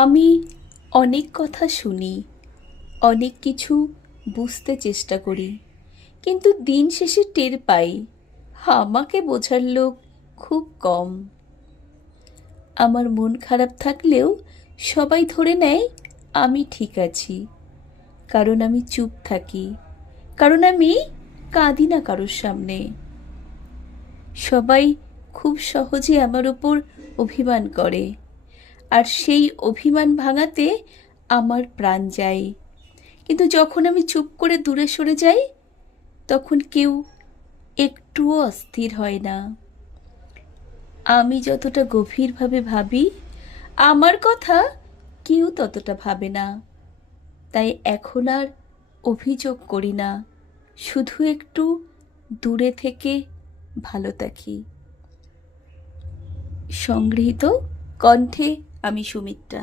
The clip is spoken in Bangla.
আমি অনেক কথা শুনি, অনেক কিছু বুঝতে চেষ্টা করি, কিন্তু দিন শেষে টের পাই আমাকে বোঝার লোক খুব কম। আমার মন খারাপ থাকলেও সবাই ধরে নেয় আমি ঠিক আছি, কারণ আমি চুপ থাকি, কারণ আমি কাঁদি না কারোর সামনে। সবাই খুব সহজে আমার উপর অভিমান করে, আর সেই অভিমান ভাঙাতে আমার প্রাণ যায়। কিন্তু যখন আমি চুপ করে দূরে সরে যাই, তখন কেউ একটুও অস্থির হয় না। আমি যতটা গভীরভাবে ভাবি, আমার কথা কেউ ততটা ভাবে না। তাই এখন আর অভিযোগ করি না, শুধু একটু দূরে থেকে ভালো থাকি। সংগৃহীত কণ্ঠে আমি সুমিত্রা।